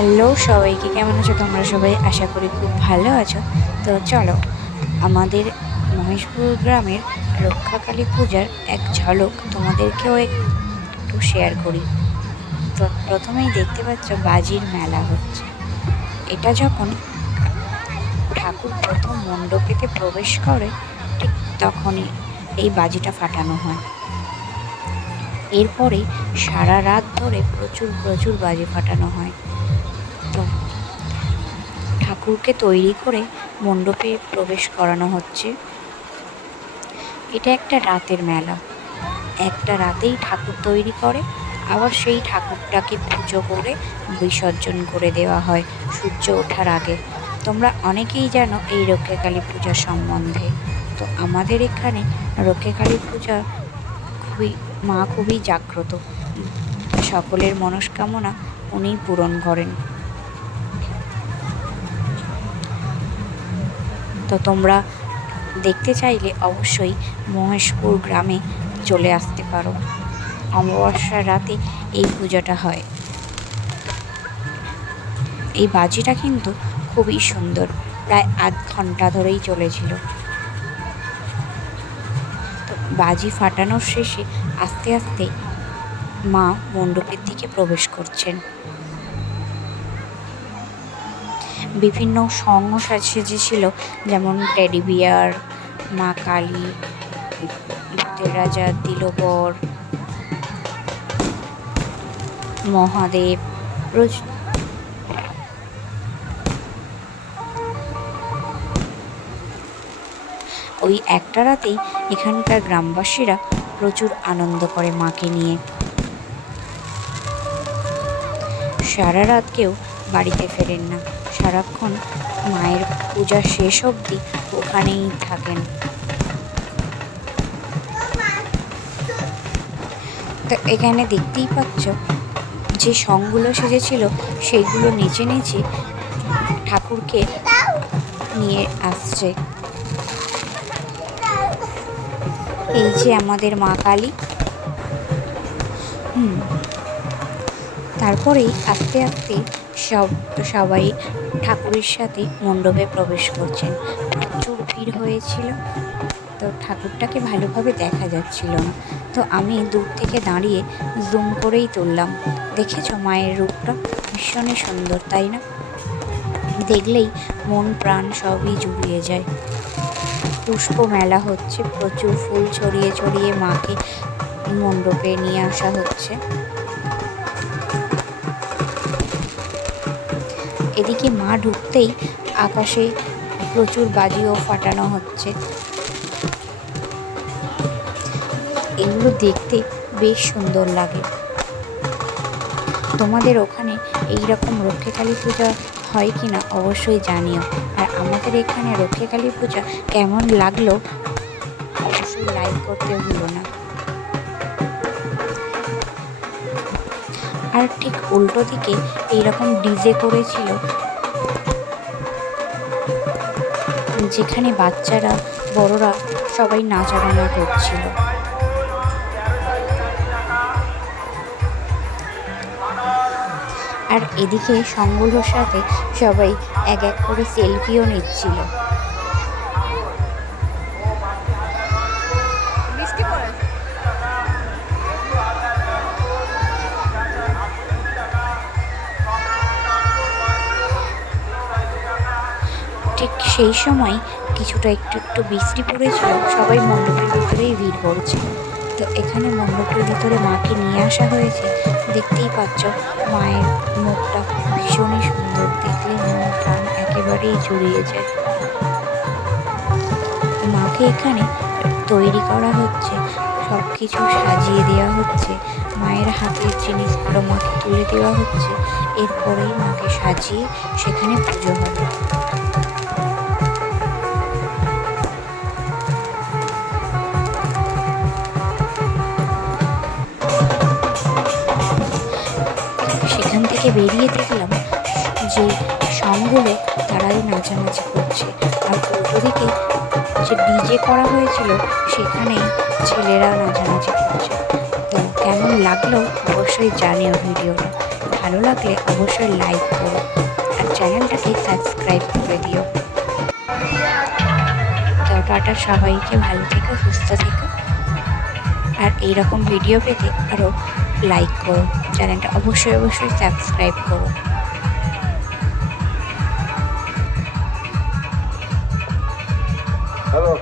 Hello সবাইকে, কেমন আছো তোমরা সবাই? আশা করি খুব ভালো আছো। তো চলো আমাদের মহেশপুর গ্রামের রক্ষাকালী পূজার এক ঝলক তোমাদেরকেও একটু শেয়ার করি। তো প্রথমেই দেখতে পাচ্ছ বাজির মেলা হচ্ছে। এটা যখন ঠাকুর প্রথম মণ্ডপেতে প্রবেশ করে ঠিক তখনই এই বাজিটা ফাটানো হয়। এরপরে সারা রাত ধরে প্রচুর প্রচুর বাজি ফাটানো হয়। তো ঠাকুরকে তৈরি করে মণ্ডপে প্রবেশ করানো হচ্ছে। এটা একটা রাতের মেলা। একটা রাতেই ঠাকুর তৈরি করে, আবার সেই ঠাকুরটাকে পুজো করে বিসর্জন করে দেওয়া হয় সূর্য ওঠার আগে। তোমরা অনেকেই জানো এই রক্ষাকালী পূজা সম্বন্ধে। তো আমাদের এখানে রক্ষাকালী পূজা খুবই জাগ্রত। সকলের মনস্কামনা উনিই পূরণ করেন। তো তোমরা দেখতে চাইলে অবশ্যই মহেশপুর গ্রামে চলে আসতে পারো। অমাবস্যার রাতে এই পূজাটা হয়। এই বাজিটা কিন্তু খুবই সুন্দর, প্রায় আধ ঘন্টা ধরেই চলেছিল। তো বাজি ফাটানোর শেষে আস্তে আস্তে মা মণ্ডপের দিকে প্রবেশ করছেন। বিভিন্ন সঙ্গ সেজেছিল, যেমন টেডি বিয়ার, মা কালী, ভূতের রাজা দিলবর, মহাদেব। ওই একটা রাতেই এখানকার গ্রামবাসীরা প্রচুর আনন্দ করে মাকে নিয়ে। সারা রাত কেউ বাড়িতে ফেরেন না, সারাক্ষণ মায়ের পূজা শেষ অবধি ওখানেই থাকেন। তো এখানে দেখতেই পাচ্ছ যে সঙ্গগুলো সেজেছিল সেইগুলো নেচে নেচে ঠাকুরকে নিয়ে আসছে। এই যে আমাদের মা কালী। তারপরেই আস্তে আস্তে সবাই ঠাকুরের সাথে মণ্ডপে প্রবেশ করছেন। প্রচুর ভিড় হয়েছিল, তো ঠাকুরটাকে ভালোভাবে দেখা যাচ্ছিল না। তো আমি দূর থেকে দাঁড়িয়ে জুম করেই তুললাম। দেখেছো মায়ের রূপটা ভীষণই সুন্দর, তাই না? দেখলেই মন প্রাণ সবই জুড়িয়ে যায়। পুষ্প মেলা হচ্ছে, প্রচুর ফুল ছড়িয়ে ছড়িয়ে মাকে মণ্ডপে নিয়ে আসা হচ্ছে। এদিকে মা ঢুকতেই আকাশে প্রচুর বাজিও ফাটানো হচ্ছে। এগুলো দেখতে বেশ সুন্দর লাগে। তোমাদের ওখানে এইরকম রক্ষাকালী পূজা হয় কি না অবশ্যই জানিও। আর আমাদের এখানে রক্ষাকালী পূজা কেমন লাগলো অবশ্যই লাইক করতে ভুলো না। আর ঠিক উল্টো দিকে এইরকম ডিজে করেছিল, যেখানে বাচ্চারা বড়রা সবাই নাচাগানা করছিল। আর এদিকে সঙ্গগুলোর সাথে সবাই এক এক করে সেলফিও নিচ্ছিল। ঠিক সেই সময় কিছুটা একটু বৃষ্টি পড়েছিল, সবাই মণ্ডপের ভিতরেই ভিড় করছে। তো এখানে মণ্ডপের ভিতরে মাকে নিয়ে আসা হয়েছে। দেখতেই পাচ্ছ মায়ের মুখটা ভীষণই সুন্দর, দেখলে মন প্রাণ একেবারেই জুড়িয়ে যায়। মাকে এখানে তৈরি করা হচ্ছে, সব কিছু সাজিয়ে দেওয়া হচ্ছে, মায়ের হাতের জিনিসগুলো মাকে তুলে দেওয়া হচ্ছে। এরপরেই মাকে সাজিয়ে সেখানে পুজো হবে। সেখান থেকে বেরিয়ে দেখলাম যে সঙ্গগুলো তারাই নাচানাচি করছে, আর উল্টো দিকে যে ডিজে করা হয়েছিল সেখানেই ছেলেরা নাচানাচি করছে। তো কেমন লাগলো অবশ্যই জানিও ভিডিওটা। ভালো লাগলে অবশ্যই লাইক করো আর চ্যানেলটাকে সাবস্ক্রাইব করে দিও। তো টাটা, সবাইকে ভালো থেকো, সুস্থ থেকো। আর এইরকম ভিডিও পেতে আরও লাইক করো, চ্যানেলটা অবশ্যই সাবস্ক্রাইব করো। হ্যালো।